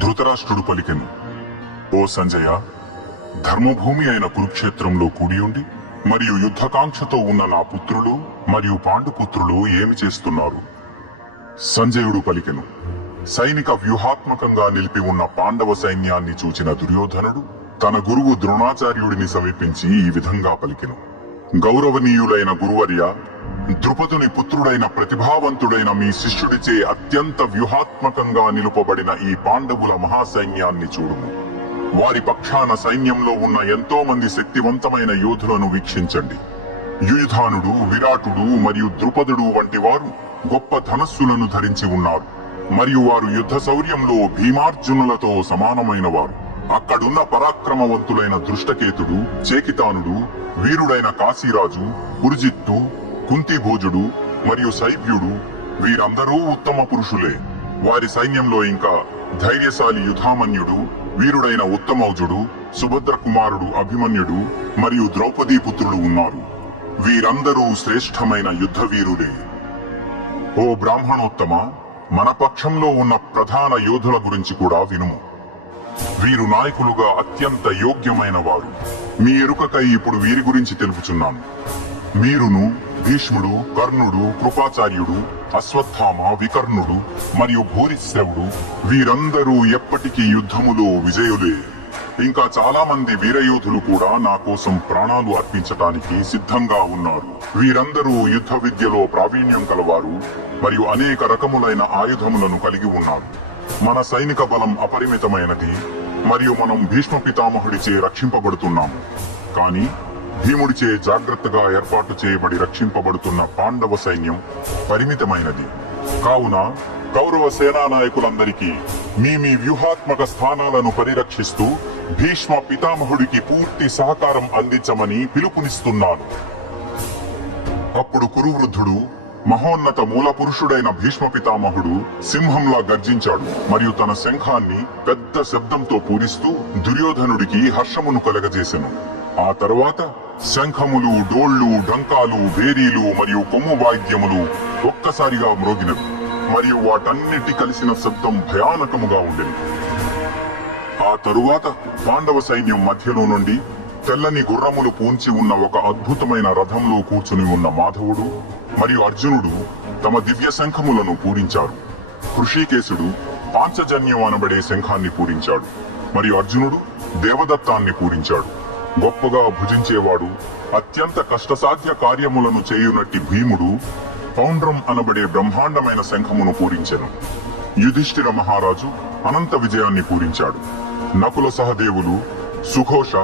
ధృతరాష్ట్రుడు పలికెను, ఓ సంజయ, ధర్మభూమి అయిన కురుక్షేత్రంలో కూడియుండి మరియు యుద్ధకాంక్షతో ఉన్న నా పుత్రులు మరియు పాండుపుత్రులు ఏమి చేస్తున్నారు? సంజయుడు పలికెను, సైనిక వ్యూహాత్మకంగా నిలిపి ఉన్న పాండవ సైన్యాన్ని చూచిన దుర్యోధనుడు తన గురువు ద్రోణాచార్యుడిని సమీపించి ఈ విధంగా పలికెను, గౌరవనీయులైన గురువర్య, ద్రుపదుని పుత్రుడైన ప్రతిభావంతుడైన మీ శిష్యుడిచే అత్యంత వ్యూహాత్మకంగా నిలుపబడిన ఈ పాండవుల మహాసైన్యాన్ని చూడుము. వారి పక్షాన సైన్యంలో ఉన్న ఎంతో మంది శక్తివంతమైన యోధులను వీక్షించండి. యుయుధానుడు, విరాటుడు మరియు ద్రుపదుడు వంటి వారు గొప్ప ధనస్సులను ధరించి ఉన్నారు మరియు వారు యుద్ధ శౌర్యంలో భీమార్జునులతో సమానమైన వారు. అక్కడున్న పరాక్రమవంతులైన దృష్టకేతుడు, చేకితానుడు, వీరుడైన కాశీరాజు, పురుజిత్తు, కుంతిభోజుడు మరియు శైవ్యుడు వీరందరూ ఉత్తమ పురుషులే. వారి సైన్యంలో ఇంకా ధైర్యశాలి యుధామన్యుడు, వీరుడైన ఉత్తమౌజుడు, సుభద్ర కుమారుడు అభిమన్యుడు మరియు ద్రౌపదీ పుత్రులు ఉన్నారు. వీరందరూ శ్రేష్టమైన యుద్ధ వీరులే. ఓ బ్రాహ్మణోత్తమ, మన పక్షంలో ఉన్న ప్రధాన యోధుల గురించి కూడా వినుము. వీరు నాయకులుగా అత్యంత యోగ్యమైన వారు. మీ ఎరుకకై ఇప్పుడు వీరి గురించి తెలుపుచున్నాను. మీరును, భీష్ముడు, కర్ణుడు, కృపాచార్యుడు, అశ్వత్థామ, వికర్ణుడు మరియు భూరిశ్రవుడు వీరందరూ ఎప్పటికీ యుద్ధములో విజయులే. ఇంకా చాలా మంది వీరయోధులు కూడా నా కోసం ప్రాణాలు అర్పించటానికి సిద్ధంగా ఉన్నారు. వీరందరూ యుద్ధ విద్యలో ప్రావీణ్యం కలవారు మరియు అనేక రకములైన ఆయుధములను కలిగి ఉన్నారు. మన సైనిక బలం అపరిమితమైనది మరియు మనం భీష్మ పితామహుడిచే రక్షింపబడుతున్నాము. కానీ భీముడిచే జాగ్రత్తగా ఏర్పాటు చేయబడి రక్షింపబడుతున్న పాండవ సైన్యం పరిమితమైనది. కావున కౌరవ సేనా నాయకులందరికీ మీ వ్యూహాత్మక స్థానాలను పరిరక్షిస్తూ భీష్మ పితామహుడికి పూర్తి సహకారం అందించమని పిలుపునిస్తున్నాను. అప్పుడు కురువృద్ధుడు, మహోన్నత మూల పురుషుడైన భీష్మ పితామహుడు సింహంలా గర్జించాడు మరియు తన శంఖాన్ని పెద్ద శబ్దంతో పూరిస్తూ దుర్యోధనుడికి హర్షమును కలగజేసెను. ఆ తరువాత శంఖములు, డోళ్లు, ఢంకాలు, భేరీలు మరియు కొమ్ము వాయిద్యములు ఒక్కసారిగా మ్రోగినవి మరియు వాటన్నిటి కలిసిన శబ్దం భయానకముగా ఉండేది. ఆ తరువాత పాండవ సైన్యం మధ్యలో నుండి తెల్లని గుర్రములు పూంచి ఉన్న ఒక అద్భుతమైన రథంలో కూర్చుని ఉన్న మాధవుడు మరియు అర్జునుడు తమ దివ్య శంఖములను పూరించారు. హృషికేశుడు పాంచజన్యం అనబడే శంఖాన్ని పూరించాడు మరియు అర్జునుడు దేవదత్తాన్ని పూరించాడు. గొప్పగా భుజించేవాడు, అత్యంత కష్టసాధ్య కార్యములను చేయునట్టి భీముడు పౌండ్రం అనబడే బ్రహ్మాండమైన శంఖమును పూరించెను. యుధిష్ఠిర మహారాజు అనంత విజయాన్ని పూరించాడు. నకుల సహదేవులు సుఘోష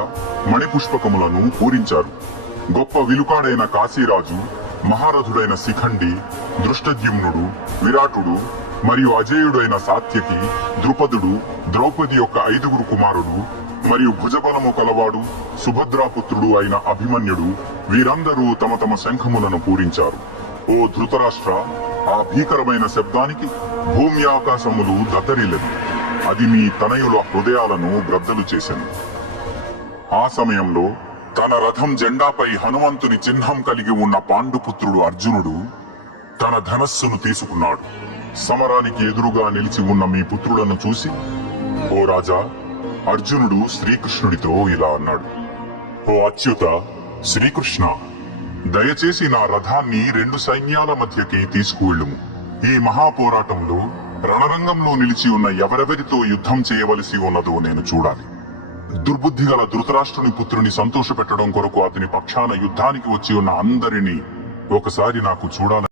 మణిపుష్పకములను పూరించారు. గొప్ప విలుకాడైన కాశీరాజు, మహారథుడైన శిఖండి, దృష్టద్యుమ్నుడు, విరాటుడు మరియు అజేయుడైన సాత్యకి, ద్రుపదుడు, ద్రౌపది యొక్క 5 కుమారుడు మరియు భుజబలము కలవాడు, సుభద్రాపుత్రుడు అయిన అభిమన్యుడు వీరందరూ తమ తమ శంఖములను పూరించారు. ఓ ధృతరాష్ట్ర, ఆ భీకరమైన శబ్దానికి భూమి ఆకాశములు దత్తరిల్లెను. అది మీ తనయుల హృదయాలను బ్రద్దలు చేసెను. ఆ సమయంలో తన రథం జెండాపై హనుమంతుని చిహ్నం కలిగి ఉన్న పాండుపుత్రుడు అర్జునుడు తన ధనస్సును తీసుకున్నాడు. సమరానికి ఎదురుగా నిలిచి ఉన్న మీ పుత్రులను చూసి, ఓ రాజా, అర్జునుడు శ్రీకృష్ణుడితో ఇలా అన్నాడు, ఓ అచ్యుత, శ్రీకృష్ణ, దయచేసి నా రథాన్ని 2 సైన్యాల మధ్యకి తీసుకువెళ్ళుము. ఈ మహాపోరాటంలో రణరంగంలో నిలిచి ఉన్న ఎవరెవరితో యుద్ధం చేయవలసి ఉన్నదో నేను చూడాలి. దుర్బుద్ధి గల ధృతరాష్ట్రుని పుత్రుని సంతోషపెట్టడం కొరకు అతని పక్షాన యుద్ధానికి వచ్చి ఉన్న అందరినీ ఒకసారి నాకు చూడాలి.